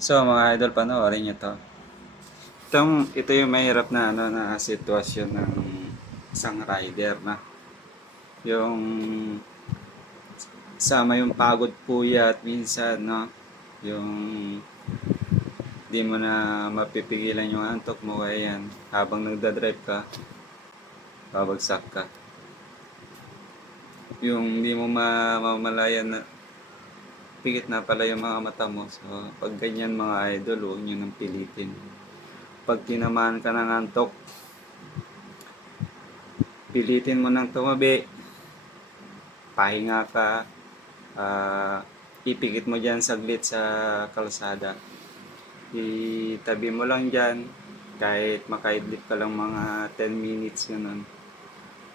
So mga idol, panoorin nyo to. Itong, ito yung mahirap na, ano, na sitwasyon ng isang rider na yung sama yung pagod puya at minsan no? Yung di mo na mapipigilan yung antok mo kaya yan habang nagdadrive ka babagsak ka. Yung di mo ma mamalayan na pikit na pala yung mga mata mo. So, pag ganyan mga idol, huwag nyo nang pilitin. Pag tinamaan ka ng antok, pilitin mo nang tumabi, pahinga ka, ah, ipikit mo dyan saglit sa kalsada. Itabi mo lang dyan, kahit makaidlip ka lang mga 10 minutes ganun.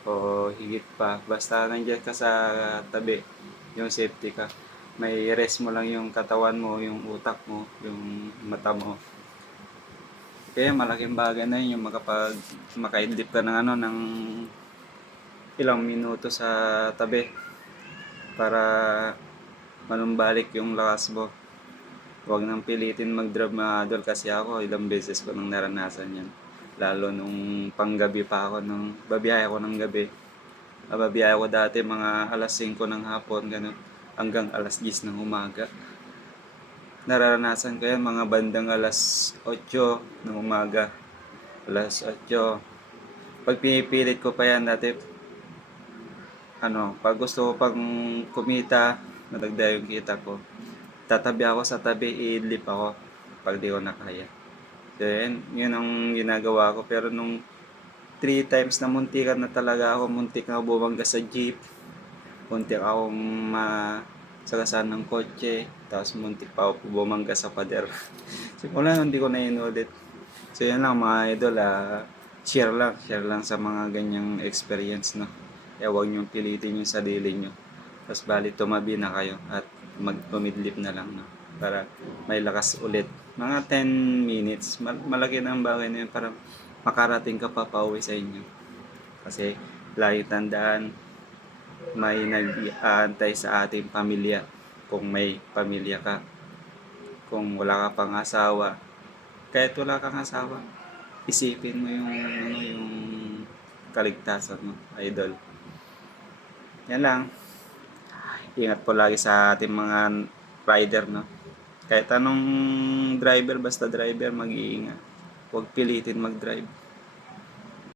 O higit pa, basta nandyan ka sa tabi, yung safety ka may rest mo lang yung katawan mo, yung utak mo, yung mata mo. Kaya malaking bagay na yun yung makapag makaidlip ka ng ano ng ilang minuto sa tabi para manumbalik yung lakas mo. Huwag nang pilitin mag-drive mga idol kasi ako ilang beses ko nang naranasan yan. Lalo nung panggabi pa ako, nung babiyahe ako ng gabi. Ah, Babiyahe ako dati mga alas 5 ng hapon, ganun hanggang alas 10 ng umaga. Nararanasan ko yan mga bandang alas 8 ng umaga. Alas 8. Pag pinipilit ko pa yan dati, ano, pag gusto ko pang kumita, nadagdag yung kita ko, tatabi ako sa tabi, iidlip ako pag di ko na kaya. So, yun, yun ang ginagawa ko. Pero nung three times na muntikan na talaga ako, muntik na bumangga sa jeep, muntik akong masagasan ng kotse, tapos muntik pa ako bumangga sa pader. Simula nun, hindi ko na inulit. So yun lang mga idol, ah, share lang, share lang sa mga ganyang experience, no. Kaya huwag niyong pilitin yung sarili niyo. Tapos bali tumabi na kayo at magpumidlip na lang, no. Para may lakas ulit. Mga 10 minutes, mal- malaki na ang bagay na yun para makarating ka pa pauwi sa inyo. Kasi lagi tandaan, may nag-aantay sa ating pamilya kung may pamilya ka. Kung wala ka pang asawa, kahit wala kang asawa, isipin mo yung ano yung kaligtasan mo, idol. Yan lang. Ingat po lagi sa ating mga rider, no? Kahit anong driver, basta driver, mag-iingat. Huwag pilitin mag-drive.